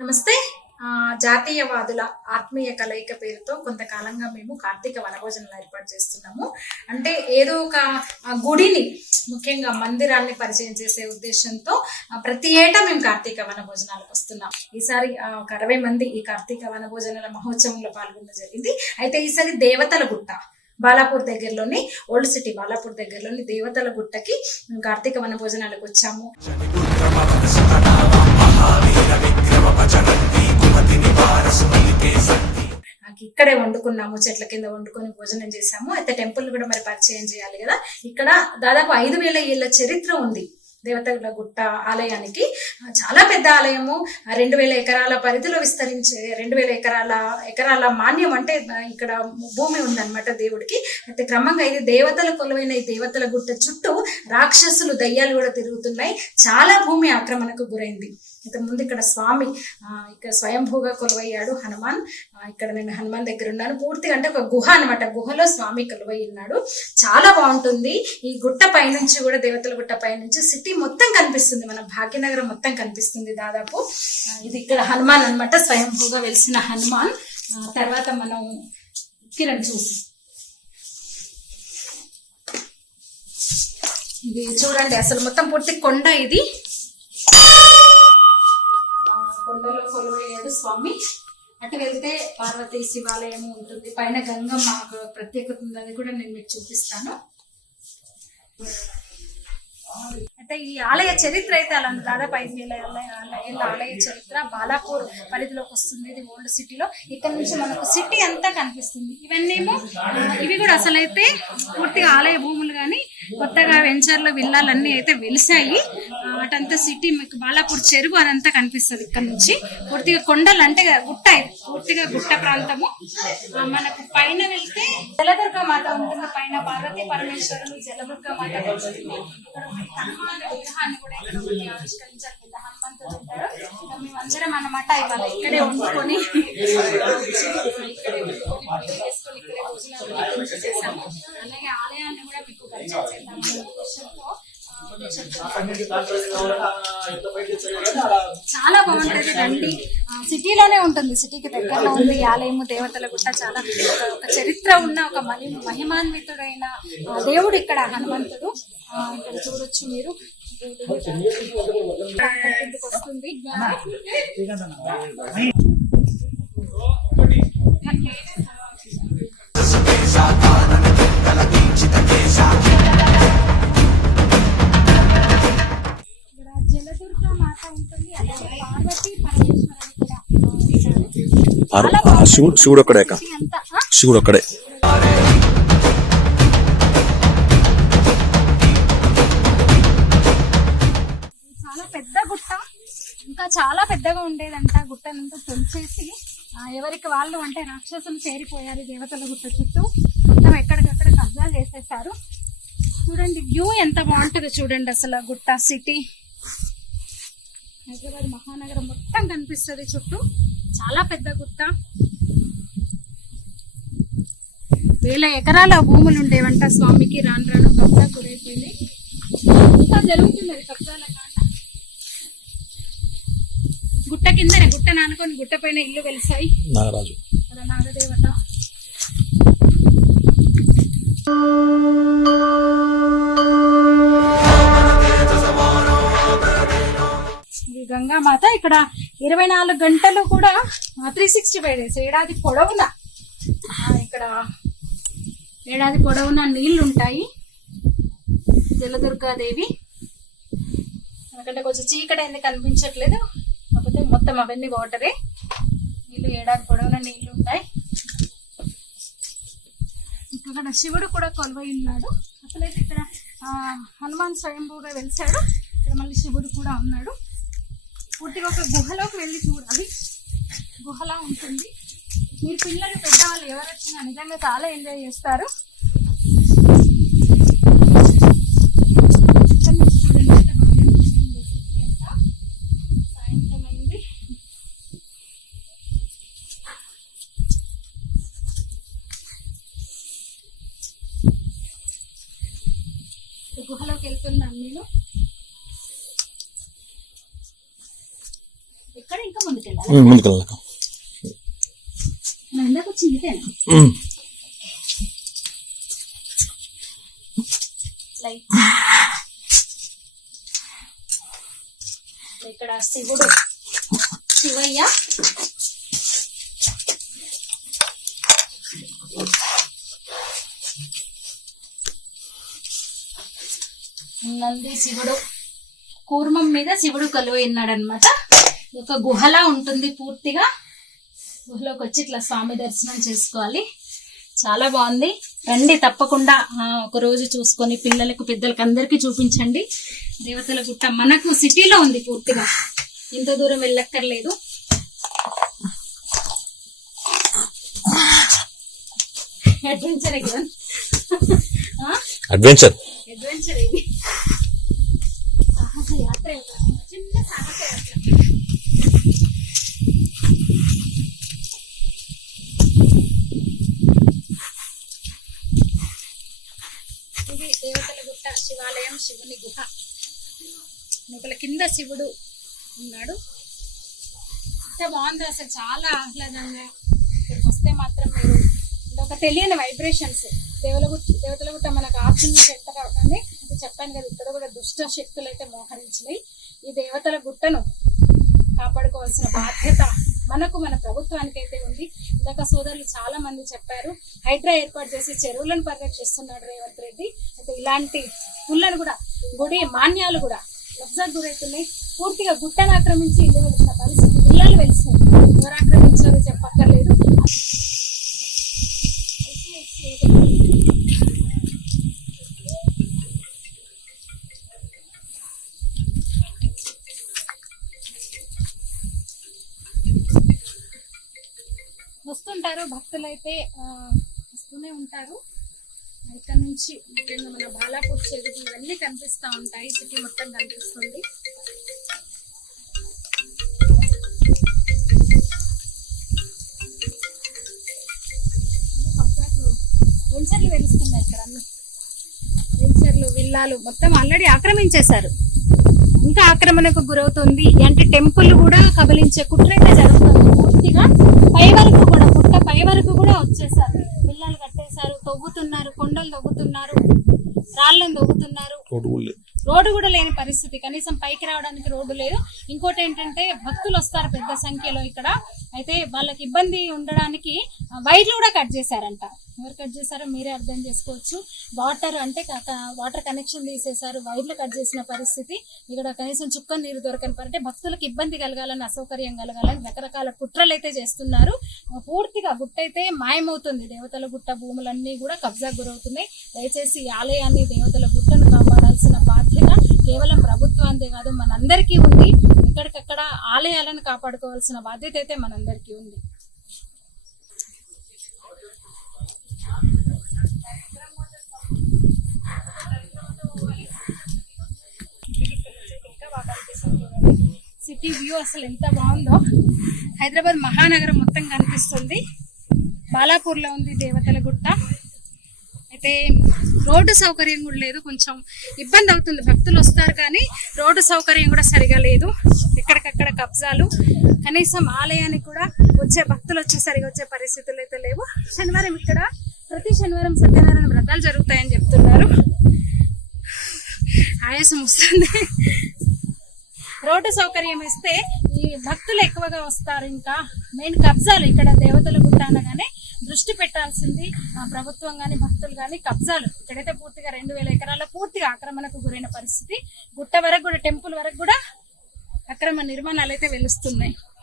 నమస్తే. జాతీయవాదుల ఆత్మీయ కలయిక పేరుతో కొంతకాలంగా మేము కార్తీక వనభోజనాలు ఏర్పాటు చేస్తున్నాము. అంటే ఏదో ఒక గుడిని, ముఖ్యంగా మందిరాన్ని పరిచయం చేసే ఉద్దేశంతో ప్రతి ఏటా మేము కార్తీక వనభోజనాలకు వస్తున్నాం. ఈసారి ఒక 60 మంది ఈ కార్తీక వనభోజనాల మహోత్సవంలో పాల్గొనడం జరిగింది. అయితే ఈసారి దేవతల గుట్ట, బాలాపూర్ దగ్గరలోని, ఓల్డ్ సిటీ బాలాపూర్ దగ్గరలోని దేవతల గుట్టకి కార్తీక వనభోజనాలకు వచ్చాము. ఇక్కడే వండుకున్నాము, చెట్ల కింద వండుకొని భోజనం చేసాము. అయితే టెంపుల్ కూడా మరి పరిచయం చేయాలి కదా. ఇక్కడ దాదాపు 5000 ఏళ్ల చరిత్ర ఉంది దేవతల గుట్ట ఆలయానికి. చాలా పెద్ద ఆలయము, 2000 ఎకరాల పరిధిలో విస్తరించే 2000 ఎకరాల మాన్యం, అంటే ఇక్కడ భూమి ఉందన్నమాట దేవుడికి. అయితే క్రమంగా ఇది దేవతల కొలువైన ఈ దేవతల గుట్ట చుట్టూ రాక్షసులు, దయ్యాలు కూడా తిరుగుతున్నాయి. చాలా భూమి ఆక్రమణకు గురైంది. అయితే ముందు ఇక్కడ స్వామి ఇక్కడ స్వయంభూగా కొలువయ్యాడు హనుమాన్. ఇక్కడ నేను హనుమాన్ దగ్గర ఉన్నాను. పూర్తిగా అంటే ఒక గుహ అనమాట, గుహలో స్వామి కొలువై ఉన్నాడు. చాలా బాగుంటుంది. ఈ గుట్ట పైనుంచి కూడా, దేవతల గుట్ట పైనుంచి సిటీ మొత్తం కనిపిస్తుంది, మన భాగ్యనగరం మొత్తం కనిపిస్తుంది దాదాపు. ఇది ఇక్కడ హనుమాన్ అనమాట, స్వయంభూగా వెలిసిన హనుమాన్. తర్వాత మనం కిరణ్ చూసి ఇది చూడండి, అసలు మొత్తం పూర్తి కొండ. ఇది కొండలో కొలువయ్యాడు స్వామి. అటు వెళ్తే పార్వతీ శివాలయము ఉంటుంది, పైన గంగమ్మ ప్రత్యేకత ఉందని కూడా నేను మీకు చూపిస్తాను. అయితే ఈ ఆలయ చరిత్ర అయితే అలా దాదాపు 5000 ఏళ్ళ ఆలయ చరిత్ర. బాలాపూర్ పరిధిలోకి వస్తుంది ఇది, ఓల్డ్ సిటీలో. ఇక్కడ నుంచి మనకు సిటీ అంతా కనిపిస్తుంది. ఇవన్నేమో ఇవి కూడా అసలైతే పూర్తిగా ఆలయ భూములు, కానీ కొత్తగా వెంచర్లు, విల్లాలన్నీ అయితే వెలిసాయి. అటంతా సిటీ, మీకు బాలాపూర్ చెరువు అదంతా కనిపిస్తుంది ఇక్కడ నుంచి. పూర్తిగా కొండలు, అంటే గుట్ట, పూర్తిగా గుట్ట ప్రాంతము. మనకు పైన వెళ్తే జలదుర్గ మాత ఉంటుంది, పైన పార్వతీ పరమేశ్వరులు, జలదుర్గ మాత ఉంటుంది. హనుమాన్ విగ్రహాన్ని కూడా ఇక్కడ ఆవిష్కరించారు, పెద్ద హనుమంతుడు ఉంటారు. మేమందరం అన్నమాట ఇవాళ ఇక్కడే వండుకొని చేసాము. అలాగే ఆలయాన్ని కూడా మీకు పరిచయం చేద్దామనే ఉద్దేశంతో. చాలా బాగుంటది, రండి. సిటీలోనే ఉంటుంది, సిటీకి దగ్గరలో ఉంది ఈ ఆలయము, దేవతల గుట్ట. చాలా ఒక చరిత్ర ఉన్న, ఒక మహిమాన్వితుడైన దేవుడు ఇక్కడ హనుమంతుడు. ఇక్కడ చూడొచ్చు మీరు, వస్తుంది. జలదుర్గ మాత ఉంటుంది, అలాగే పార్వతీ పరమేశ్వరుడు కూడా. శివుడు ఒక్కడే, శివుడు ఒక్కడే. చాలా పెద్ద గుట్ట, ఇంకా చాలా పెద్దగా ఉండేదంట. గుట్టనంతా తొలిచేసి ఎవరికి వాళ్ళు, అంటే రాక్షసులు చేరిపోయారు దేవతల గుట్ట చుట్టూ. మొత్తం ఎక్కడికక్కడ కబ్జాలు చేసేసారు. చూడండి వ్యూ ఎంత బాగుంటుందో చూడండి. అసలు గుట్ట, సిటీ, హైదరాబాద్ మహానగరం మొత్తం కనిపిస్తుంది చుట్టూ. చాలా పెద్ద గుట్ట. 1000 ఎకరాల భూములు ఉండేవంట స్వామికి. రాను రాను కబ్జా గురైపోయినాయి. ఇంకా జరుగుతుంది కబ్జాల కాండ. గుట్ట కిందనే, గుట్ట నానుకొని గుట్ట పైన ఇల్లు వెలిసాయి. నాగరాజు, నాగదేవత. గంగామాత ఇక్కడ 24 గంటలు కూడా 365 days, ఏడాది పొడవునా ఇక్కడ ఏడాది పొడవునా నీళ్లు ఉంటాయి. జలదుర్గాదేవి. ఎందుకంటే కొంచెం చీకటి ఎందుకు కనిపించట్లేదు, కాకపోతే మొత్తం అవన్నీ వాటరే. నీళ్ళు ఏడాది పొడవునా నీళ్లు ఉంటాయి. ఇక్కడ శివుడు కూడా కొలువై ఉన్నాడు. అసలైతే ఇక్కడ హనుమాన్ స్వయంభూగా వెలిసాడు. ఇక్కడ మళ్ళీ శివుడు కూడా ఉన్నాడు. పూర్తిగా ఒక గుహలోకి వెళ్ళి చూడాలి, గుహలా ఉంటుంది. మీరు పిల్లలు, పెద్దవాళ్ళు ఎవరు వచ్చినా నిజంగా చాలా ఎంజాయ్ చేస్తారు. సాయంత్రం అయింది. గుహలోకి వెళ్తున్నాను నేను. ఇక్కడ ఇంకా ముందుకెళ్ళాలి. ముందుకెళ్ళాక ఇందాక వచ్చింది ఇదేనా? ఇక్కడ శివుడు, శివయ్య, నంది శివుడు, కూర్మం మీద శివుడు కొలువై ఉన్నాడనమాట. ఒక గుహలా ఉంటుంది పూర్తిగా. గుహలోకి వచ్చి ఇట్లా స్వామి దర్శనం చేసుకోవాలి. చాలా బాగుంది. రండి తప్పకుండా ఒక రోజు చూసుకొని పిల్లలకు పెద్దలకు అందరికీ చూపించండి. దేవతల గుట్ట మనకు సిటీలో ఉంది పూర్తిగా, ఇంత దూరం వెళ్ళక్కర్లేదు. అడ్వెంచర్ అడ్వెంచర్ అడ్వెంచర్ ఇది సాహస యాత్ర, చిన్న సాహస యాత్ర. ఇది దేవతల గుట్ట శివాలయం, శివుని గుహ. లోపల కింద శివుడు ఉన్నాడు. ఎంత బాగుంది అసలు, చాలా ఆహ్లాదంగా. ఇక్కడికి వస్తే మాత్రం మీరు ఒక తెలియని వైబ్రేషన్స్. దేవతల గుట్ట మనకు ఆర్చుని చెప్తారు కానీ అంటే చెప్పాను కదా, ఇక్కడ కూడా దుష్ట శక్తులు అయితే మోహరించినాయి. ఈ దేవతల గుట్టను కాపాడుకోవాల్సిన బాధ్యత మనకు, మన ప్రభుత్వానికి అయితే ఉంది. ఇందాక సోదరులు చాలా మంది చెప్పారు, హైడ్రా ఏర్పాటు చేసి చెరువులను పరిరక్షిస్తున్నాడు రేవంత్ రెడ్డి. అయితే ఇలాంటి పుల్లను కూడా, గుడి మాన్యాలు కూడా కబ్జాకు గురవుతున్నాయి. పూర్తిగా గుట్టను ఆక్రమించి ఇల్లు వెలిసిన పరిస్థితి, ఇళ్ళలు వెలిసినాయి. ఎవరు ఆక్రమించారో చెప్పక్కర్లేదు. వస్తుంటారు భక్తులు అయితే, వస్తూనే ఉంటారు. ఇక్కడ నుంచి ముఖ్యంగా మన బాలాపూర్ చెరువు ఇవన్నీ కనిపిస్తూ ఉంటాయి. సిటీ మొత్తం కనిపిస్తుంది. వెంచర్లు వెలుస్తున్నాయి ఇక్కడ అన్ని. వెంచర్లు, విల్లాలు మొత్తం ఆల్రెడీ ఆక్రమించేశారు. ఇంకా ఆక్రమణకు గురవుతుంది. అంటే టెంపుల్ కూడా కబలించే కుట్రైతే జరుగుతుంది. పూర్తిగా పై వరకు కూడా, పుట్ట పై వరకు కూడా వచ్చేసారు. విల్లాలు కట్టేశారు, తవ్వుతున్నారు, కొండలు తవ్వుతున్నారు, రాళ్ళను తవ్వుతున్నారు. రోడ్డు కూడా లేని పరిస్థితి, కనీసం పైకి రావడానికి రోడ్డు లేదు. ఇంకోటి ఏంటంటే భక్తులు వస్తారు పెద్ద సంఖ్యలో ఇక్కడ. అయితే వాళ్ళకి ఇబ్బంది ఉండడానికి వైర్లు కూడా కట్ చేశారంట. ఎవరు కట్ చేశారో మీరే అర్థం చేసుకోవచ్చు. వాటర్ అంటే వాటర్ కనెక్షన్ తీసేశారు, వైర్లు కట్ చేసిన పరిస్థితి. ఇక్కడ కనీసం చుక్క నీరు దొరకని అంటే భక్తులకు ఇబ్బంది కలగాలని, అసౌకర్యం కలగాలని రకరకాల కుట్రలు అయితే చేస్తున్నారు. పూర్తిగా గుట్ట అయితే మాయమవుతుంది. దేవతల గుట్ట భూములన్నీ కూడా కబ్జాకు గురవుతున్నాయి. దయచేసి ఈ ఆలయాన్ని, దేవతల గుట్టను కాపాడాల్సిన బాధ్యత కేవలం ప్రభుత్వాందే కాదు, మనందరికీ ఉంది. ఎక్కడికక్కడ ఆలయాలను కాపాడుకోవాల్సిన బాధ్యత అయితే మనందరికీ ఉంది. సిటీ వ్యూ అసలు ఎంత బాగుందో. హైదరాబాద్ మహానగరం మొత్తం కనిపిస్తుంది. బాలాపూర్లో ఉంది దేవతల గుట్ట. అయితే రోడ్డు సౌకర్యం కూడా లేదు, కొంచెం ఇబ్బంది అవుతుంది. భక్తులు వస్తారు కానీ రోడ్డు సౌకర్యం కూడా సరిగా లేదు. ఎక్కడికక్కడ కబ్జాలు, కనీసం ఆలయానికి కూడా భక్తులు వచ్చేసరిగా వచ్చే పరిస్థితులు అయితే లేవు. శనివారం ఇక్కడ ప్రతి శనివారం సత్యనారాయణ వ్రతాలు జరుగుతాయని చెప్తున్నారు. ఆయాసం వస్తుంది. రోడ్డు సౌకర్యం ఇస్తే ఈ భక్తులు ఎక్కువగా వస్తారు. ఇంకా మెయిన్ కబ్జాలు, ఇక్కడ దేవతల గుట్ట అనగానే దృష్టి పెట్టాల్సింది ప్రభుత్వం కానీ భక్తులు కానీ. కబ్జాలు ఇక్కడైతే పూర్తిగా 2000 ఎకరాల పూర్తిగా ఆక్రమణకు గురైన పరిస్థితి. గుట్ట వరకు కూడా, టెంపుల్ వరకు కూడా అక్రమ నిర్మాణాలు అయితే వెలుస్తున్నాయి.